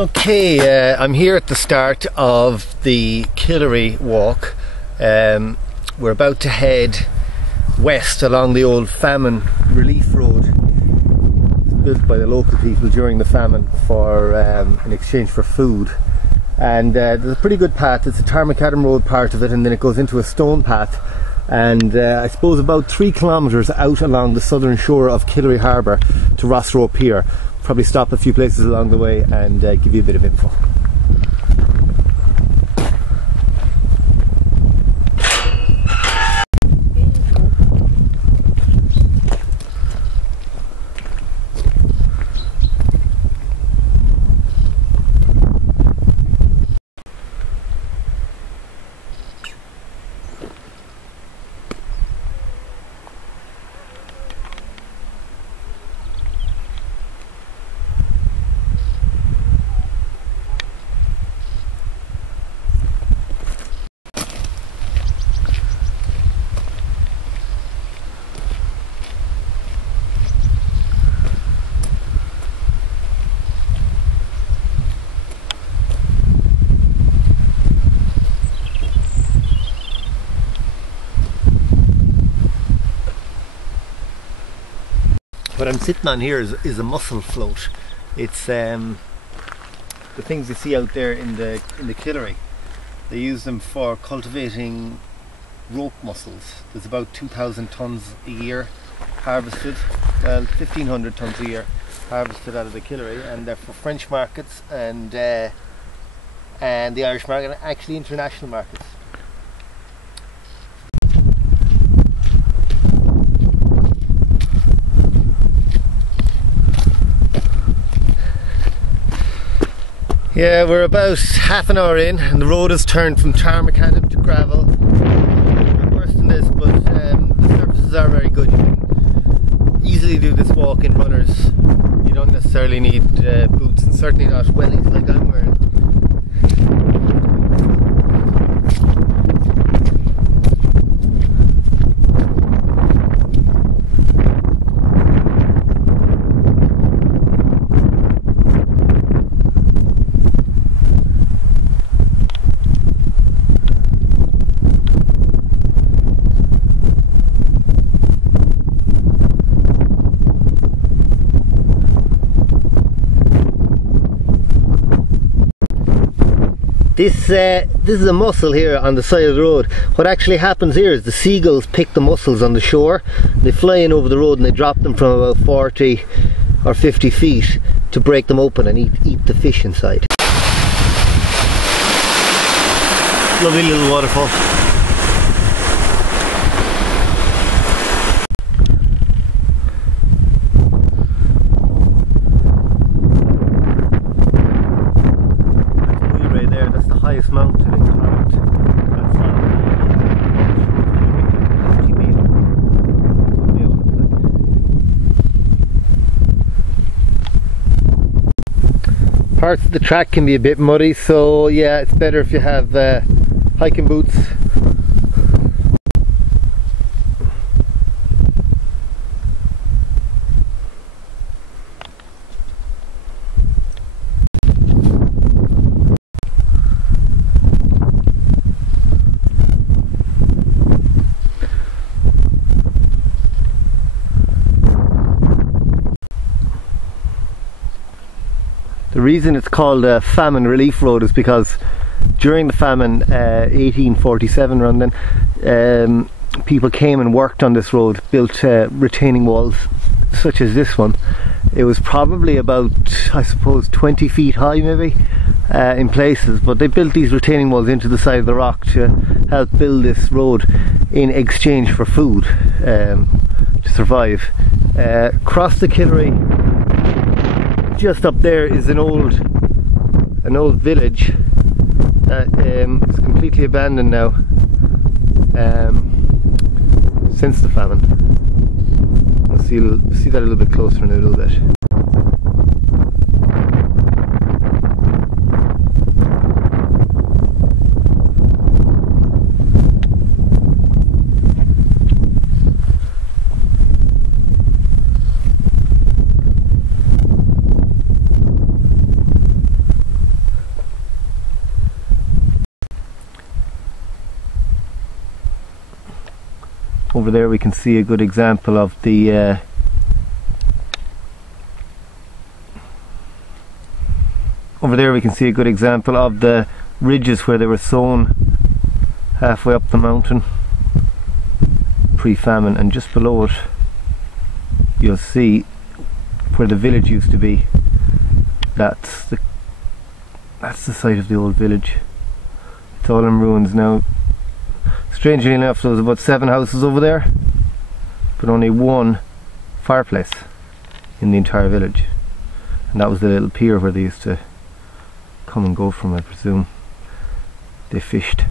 Okay, I'm here at the start of the Killary walk. We're about to head west along the old famine relief road. It's built by the local people during the famine for in exchange for food. And there's a pretty good path. It's a Tarmacadam road part of it, and then it goes into a stone path. And I suppose about 3 kilometres out along the southern shore of Killary Harbour to Rossrow Pier. Probably stop a few places along the way and give you a bit of info. What I'm sitting on here is a mussel float. It's the things you see out there in the Killary. They use them for cultivating rope mussels. There's about 2,000 tonnes a year harvested, well 1,500 tonnes a year harvested out of the Killary, and they're for French markets and the Irish market, and actually international markets. Yeah, we're about half an hour in and the road has turned from Tarmacadam to gravel. It's worse than this, but the surfaces are very good. You can easily do this walk in runners. You don't necessarily need boots, and certainly not wellies like I'm wearing. This is a mussel here on the side of the road. What actually happens here is the seagulls pick the mussels on the shore. They fly in over the road and they drop them from about 40 or 50 feet to break them open and eat the fish inside. Lovely little waterfall. Highest mountain in Connacht. That's on parts of the track can be a bit muddy, so yeah, it's better if you have hiking boots. The reason it's called a famine relief road is because during the famine, 1847 around then, people came and worked on this road, built retaining walls such as this one. It was probably about, I suppose, 20 feet high maybe in places, but they built these retaining walls into the side of the rock to help build this road in exchange for food to survive. Across the Killary, just up there, is an old village that is completely abandoned now since the famine. We'll see that a little bit closer in a little bit. over there we can see a good example of the ridges where they were sown halfway up the mountain pre-famine, and just below it you'll see where the village used to be. That's the site of the old village. It's all in ruins now. Strangely enough, there was about 7 houses over there, but only 1 fireplace in the entire village, and that was the little pier where they used to come and go from, I presume. They fished.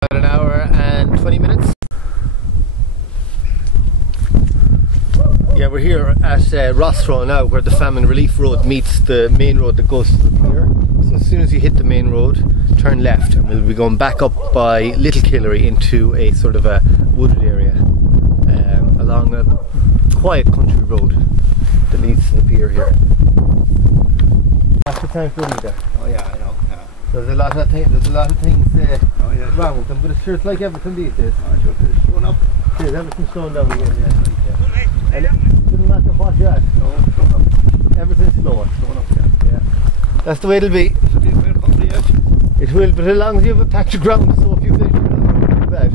About an hour and 20 minutes. Yeah, we're here at Rossrow now, where the Famine Relief Road meets the main road that goes to the pier. So as soon as you hit the main road, turn left, and we'll be going back up by Little Killary into a sort of a wooded area along a quiet country road that leads to the pier here. That's the time for there. Oh yeah, I know. Yeah. There's a lot of things wrong with them, but it's like everything these days. Oh, sure, it's slowing up. There's everything's slowing down again. Yeah. And it doesn't matter what you're at. No, it's slowing up. Everything's slower. Slowing up, yeah. That's the way it'll be. It'll be for a couple of years. It will, but as long as you have a patch of ground, so if you finish it, it'll be too bad.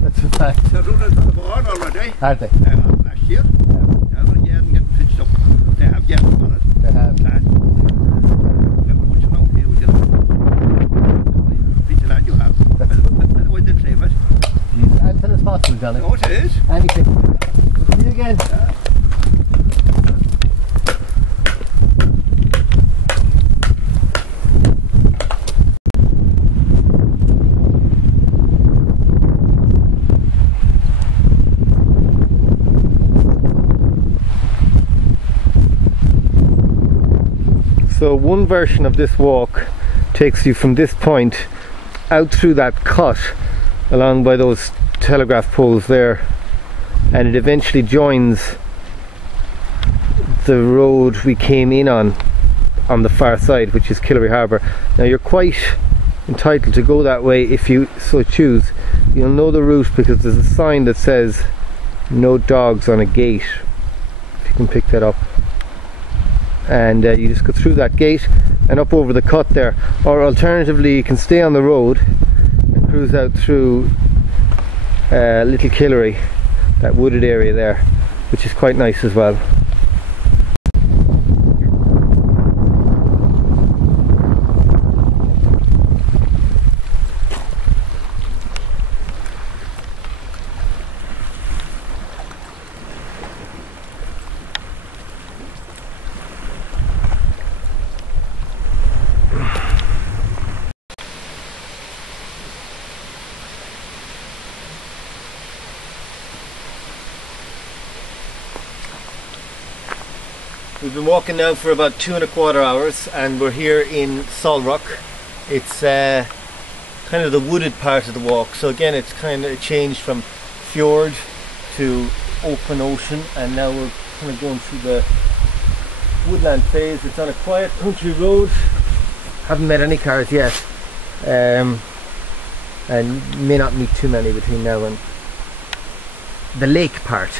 That's a fact. They're doing it on the board already. Are they? They have last year. Yeah. They haven't getting pitched up. They have yet on it. They have. You have. I know the claim it. Anything is possible, Johnny. No, it is. Anything. See you again. Yeah. So one version of this walk takes you from this point out through that cut along by those telegraph poles there, and it eventually joins the road we came in on the far side, which is Killary Harbour. Now you're quite entitled to go that way if you so choose. You'll know the route because there's a sign that says no dogs on a gate, if you can pick that up. And you just go through that gate and up over the cut there, or alternatively you can stay on the road and cruise out through Little Killary, that wooded area there, which is quite nice as well. We've been walking now for about 2¼ hours, and we're here in Solrock. It's kind of the wooded part of the walk. So again, it's kind of changed from fjord to open ocean, and now we're kind of going through the woodland phase. It's on a quiet country road. Haven't met any cars yet, and may not meet too many between now and the lake part.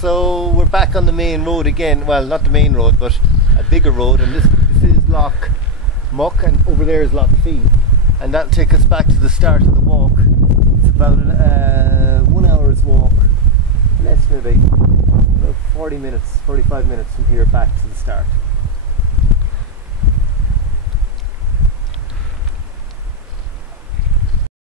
So we're back on the main road again. Well, not the main road, but a bigger road, and this is Loch Muck, and over there is Loch Fee, and that'll take us back to the start of the walk. It's about 1 hour's walk, less maybe. 40 minutes, 45 minutes from here back to the start.